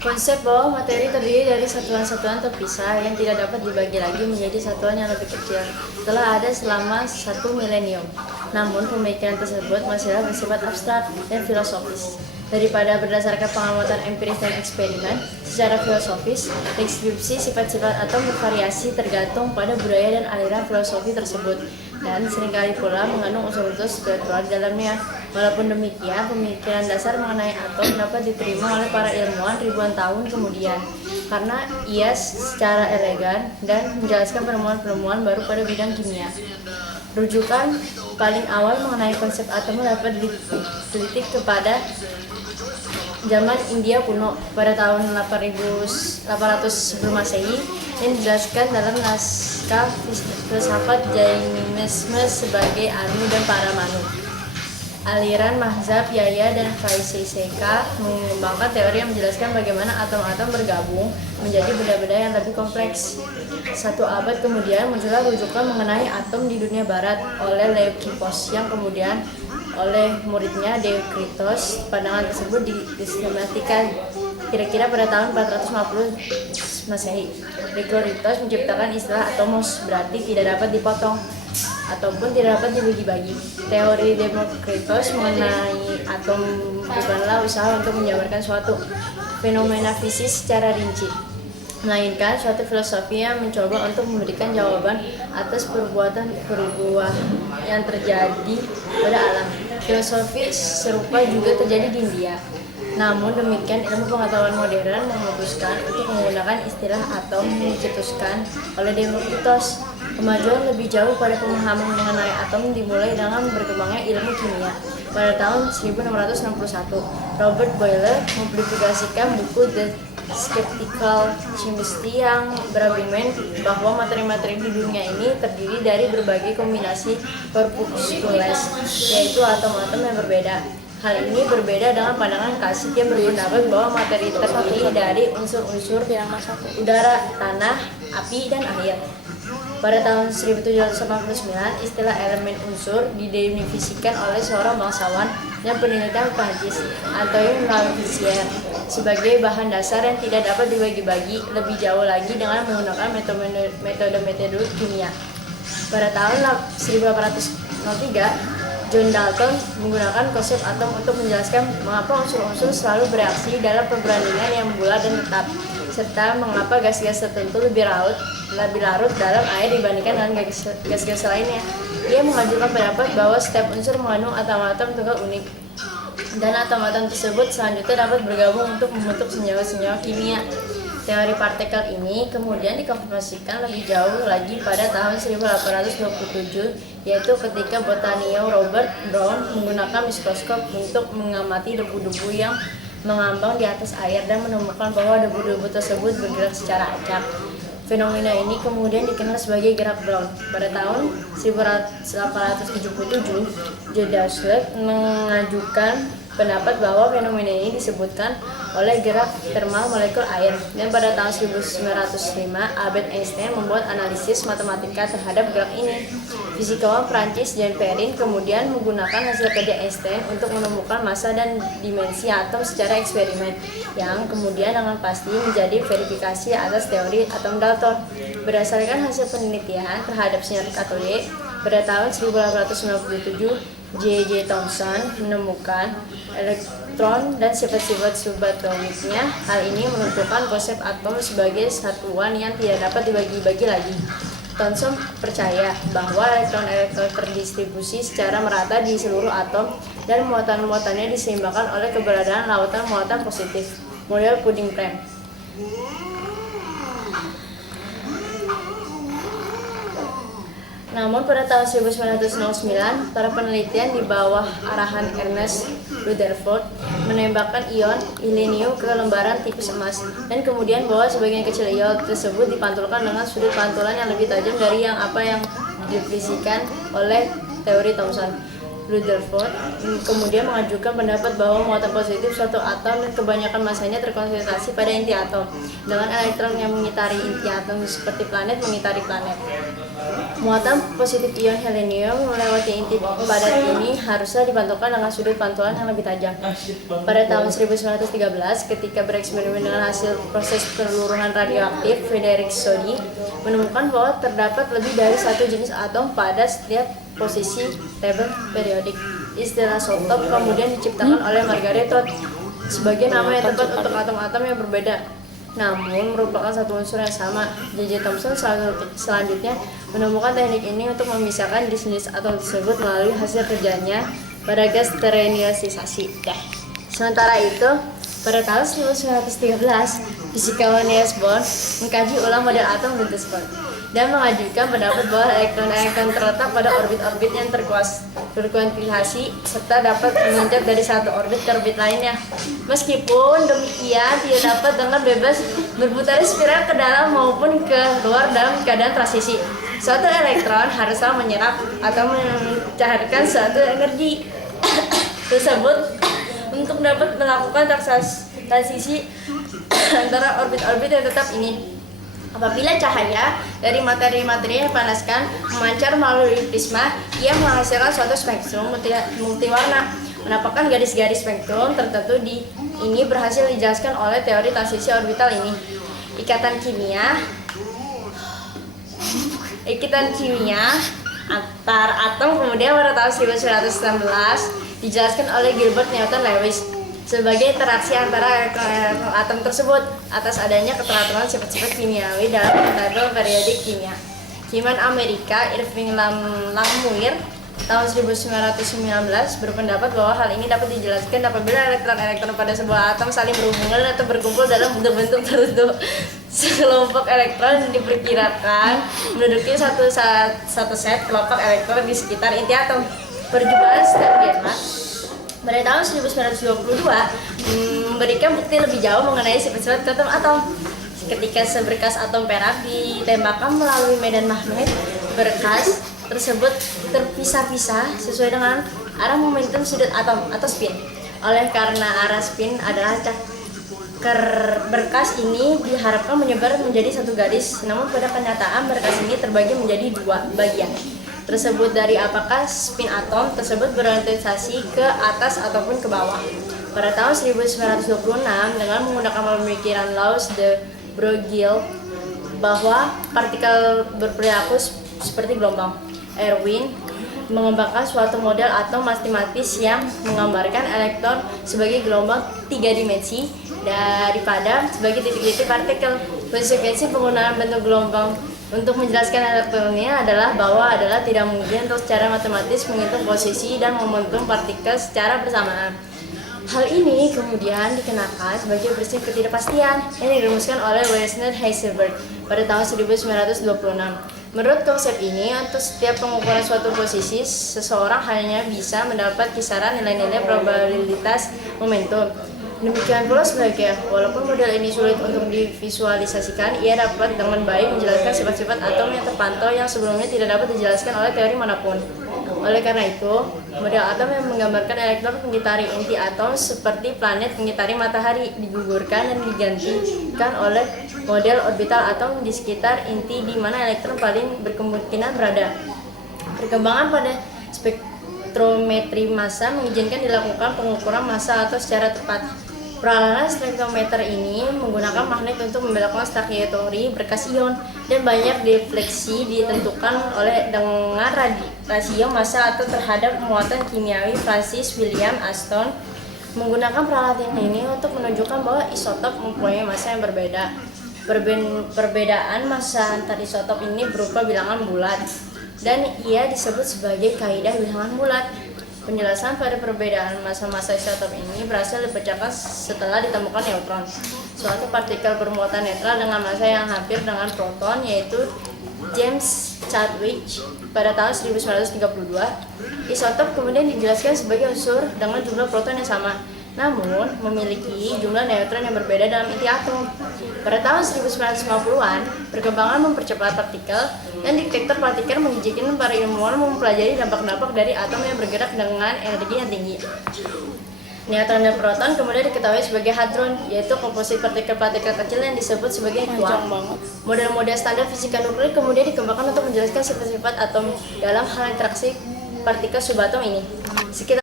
Konsep bahwa materi terdiri dari satuan-satuan terpisah yang tidak dapat dibagi lagi menjadi satuan yang lebih kecil telah ada selama 1 milenium. Namun pemikiran tersebut masihlah bersifat abstrak dan filosofis. Daripada berdasarkan pengamatan empiris dan eksperimen, secara filosofis, deskripsi sifat-sifat atom bervariasi tergantung pada budaya dan aliran filosofi tersebut, dan seringkali pula mengandung unsur-unsur spiritual di dalamnya. Walaupun demikian, pemikiran dasar mengenai atom dapat diterima oleh para ilmuwan ribuan tahun kemudian, karena ia secara elegan dan menjelaskan penemuan-penemuan baru pada bidang kimia. Rujukan paling awal mengenai konsep atom dapat diteliti kepada zaman India kuno pada tahun 800 sebelum Masehi yang dijelaskan dalam naskah filsafat Jainisme sebagai Anu dan Paramanu. Aliran mazhab Yaya dan Vaisesika mengembangkan teori yang menjelaskan bagaimana atom-atom bergabung menjadi benda-benda yang lebih kompleks. 1 abad kemudian muncullah rujukan mengenai atom di dunia barat oleh Leucippus yang kemudian oleh muridnya Deokritos. Pandangan tersebut disistematikan kira-kira pada tahun 450 Masehi. Deokritos menciptakan istilah atomos, berarti tidak dapat dipotong ataupun tidak dapat dibagi-bagi. Teori Deokritos mengenai atom bukanlah usaha untuk menjabarkan suatu fenomena fisik secara rinci, melainkan suatu filosofi yang mencoba untuk memberikan jawaban atas perbuatan yang terjadi pada alam. Filosofi serupa juga terjadi di India. Namun demikian, ilmu pengetahuan modern memutuskan untuk menggunakan istilah atom yang dicetuskan oleh Deokritos. Kemajuan lebih jauh pada pemahaman mengenai atom dimulai dengan berkembangnya ilmu kimia. Pada tahun 1661, Robert Boyle mempublikasikan buku The Skeptical Chemist yang berargumen bahwa materi-materi di dunia ini terdiri dari berbagai kombinasi corpuscules, yaitu atom-atom yang berbeda. Hal ini berbeda dengan pandangan klasik yang berpendapat bahwa materi terdiri dari unsur-unsur udara, tanah, api, dan air. Pada tahun 1789, istilah elemen unsur didefinisikan oleh seorang bangsawan dan penelitian Prancis, Antoine Lavoisier, sebagai bahan dasar yang tidak dapat dibagi-bagi lebih jauh lagi dengan menggunakan metode kimia. Pada tahun 1803, John Dalton menggunakan konsep atom untuk menjelaskan mengapa unsur-unsur selalu bereaksi dalam perbandingan yang bulat dan tetap, serta mengapa gas-gas tertentu lebih larut dalam air dibandingkan dengan gas-gas lainnya. Dia mengajukan pendapat bahwa setiap unsur mengandung atom-atom tunggal unik, dan atom-atom tersebut selanjutnya dapat bergabung untuk membentuk senyawa-senyawa kimia. Teori partikel ini kemudian dikonfirmasikan lebih jauh lagi pada tahun 1827, yaitu ketika botanio Robert Brown menggunakan mikroskop untuk mengamati debu-debu yang mengambang di atas air dan menemukan bahwa debu-debu tersebut bergerak secara acak. Fenomena ini kemudian dikenal sebagai gerak Brown. Pada tahun 1877, Dirichlet mengajukan pendapat bahwa fenomena ini disebutkan oleh gerak termal molekul air, dan pada tahun 1905 Albert Einstein membuat analisis matematika terhadap gerak ini. Fisikawan Prancis Jean Perrin kemudian menggunakan hasil kerja Einstein untuk menemukan massa dan dimensi atom secara eksperimen, yang kemudian dengan pasti menjadi verifikasi atas teori atom Dalton. Berdasarkan hasil penelitian terhadap sinar katolik, pada tahun 1897 J.J. Thomson menemukan elektron dan sifat-sifat subatomiknya. Hal ini menentukan konsep atom sebagai satuan yang tidak dapat dibagi-bagi lagi. Thomson percaya bahwa elektron-elektron terdistribusi secara merata di seluruh atom dan muatan-muatannya diseimbangkan oleh keberadaan lautan muatan positif, model pudding frame. Namun pada tahun 1909, para penelitian di bawah arahan Ernest Rutherford menembakkan ion helium ke lembaran tipis emas, dan kemudian bahwa sebagian kecil ion tersebut dipantulkan dengan sudut pantulan yang lebih tajam dari yang didefinisikan oleh teori Thomson. Rutherford kemudian mengajukan pendapat bahwa muatan positif suatu atom dan kebanyakan masanya terkonsentrasi pada inti atom, dengan elektron yang mengitari inti atom seperti planet mengitari planet. Muatan positif ion helenium melewati inti padat ini harusnya dipantulkan dengan sudut pantulan yang lebih tajam. Pada tahun 1913, ketika bereksperimen dengan hasil proses peluruhan radioaktif, Frederick Soddy menemukan bahwa terdapat lebih dari satu jenis atom pada setiap posisi tabel periodik. Istilah isotop kemudian diciptakan oleh Margaret Todd sebagai nama yang tepat untuk atom-atom yang berbeda, namun merupakan satu unsur yang sama. J.J. Thomson selanjutnya menemukan teknik ini untuk memisahkan jenis atom tersebut melalui hasil kerjanya pada gas sterilisasi. Sementara itu, pada tahun 1913, fisikawan Niels Bohr mengkaji ulang model atom tersebut dan mengajukan pendapat bahwa elektron-elektron terletak pada orbit-orbit yang terkuantifikasi serta dapat menginjak dari satu orbit ke orbit lainnya. Meskipun demikian, tidak dapat dengan bebas berputar spiral ke dalam maupun ke luar dalam keadaan transisi. Suatu elektron haruslah menyerap atau mencairkan suatu energi tersebut untuk dapat melakukan transisi antara orbit-orbit yang tetap ini. Apabila cahaya dari materi-materi yang dipanaskan memancar melalui prisma, ia menghasilkan suatu spektrum multiwarna. Menampakkan garis-garis spektrum tertentu ini berhasil dijelaskan oleh teori transisi orbital ini. Ikatan kimia antar atom kemudian pada tahun 1916 dijelaskan oleh Gilbert Newton Lewis sebagai interaksi antara elektron atom tersebut atas adanya keteraturan sifat-sifat kimiawi dalam tabel periodik kimia. Ilmuwan Amerika Irving Langmuir tahun 1919 berpendapat bahwa hal ini dapat dijelaskan apabila elektron-elektron pada sebuah atom saling berhubungan atau berkumpul dalam bentuk-bentuk tertentu. Sekelompok elektron diperkirakan menduduki satu set kelompok elektron di sekitar inti atom. Percobaan Stern-Gerlach pada tahun 1922 memberikan bukti lebih jauh mengenai sifat-sifat atom. Ketika seberkas atom perak ditembakkan melalui medan magnet, berkas tersebut terpisah-pisah sesuai dengan arah momentum sudut atom atau spin. Oleh karena arah spin adalah cakar, berkas ini diharapkan menyebar menjadi satu garis, namun pada kenyataan berkas ini terbagi menjadi dua bagian tersebut dari apakah spin atom tersebut berorientasi ke atas ataupun ke bawah. Pada tahun 1926 dengan menggunakan pemikiran Louis de Broglie bahwa partikel berperilaku seperti gelombang, Erwin mengembangkan suatu model atom matematis yang menggambarkan elektron sebagai gelombang 3 dimensi daripada sebagai titik-titik partikel. Konsekuensi penggunaan bentuk gelombang untuk menjelaskan elektronnya adalah bahwa tidak mungkin untuk secara matematis menghitung posisi dan momentum partikel secara bersamaan. Hal ini kemudian dikenakan sebagai prinsip ketidakpastian yang dirumuskan oleh Werner Heisenberg pada tahun 1926. Menurut konsep ini, untuk setiap pengukuran suatu posisi, seseorang hanya bisa mendapat kisaran nilai-nilai probabilitas momentum. Demikian pula sebaliknya, walaupun model ini sulit untuk divisualisasikan, ia dapat dengan baik menjelaskan sifat-sifat atom yang terpantau yang sebelumnya tidak dapat dijelaskan oleh teori manapun. Oleh karena itu, model atom yang menggambarkan elektron mengitari inti atom seperti planet mengitari matahari digugurkan dan digantikan oleh model orbital atom di sekitar inti di mana elektron paling berkemungkinan berada. Perkembangan pada spektrometri massa mengizinkan dilakukan pengukuran massa atau secara tepat. Peralatan spektrometer ini menggunakan magnet untuk membelokkan trajektori berkas ion dan banyak defleksi ditentukan dengan rasio massa atau terhadap muatan kimiawi. Francis William Aston menggunakan peralatan ini untuk menunjukkan bahwa isotop mempunyai massa yang berbeda. Perbedaan massa antar isotop ini berupa bilangan bulat dan ia disebut sebagai kaidah bilangan bulat. Penjelasan pada perbedaan massa-massa isotop ini berhasil dipecahkan setelah ditemukan neutron, suatu partikel bermuatan netral dengan massa yang hampir dengan proton, yaitu James Chadwick pada tahun 1932. Isotop kemudian dijelaskan sebagai unsur dengan jumlah proton yang sama, namun memiliki jumlah neutron yang berbeda dalam inti atom. Pada tahun 1950-an, perkembangan mempercepat partikel dan detektor partikel mengizinkan para ilmuwan mempelajari dampak-dampak dari atom yang bergerak dengan energi yang tinggi. Neutron dan proton kemudian diketahui sebagai hadron, yaitu komposit partikel-partikel kecil yang disebut sebagai kuark. Model-model standar fisika nuklir kemudian dikembangkan untuk menjelaskan sifat-sifat atom dalam hal interaksi partikel subatom ini. Sekitar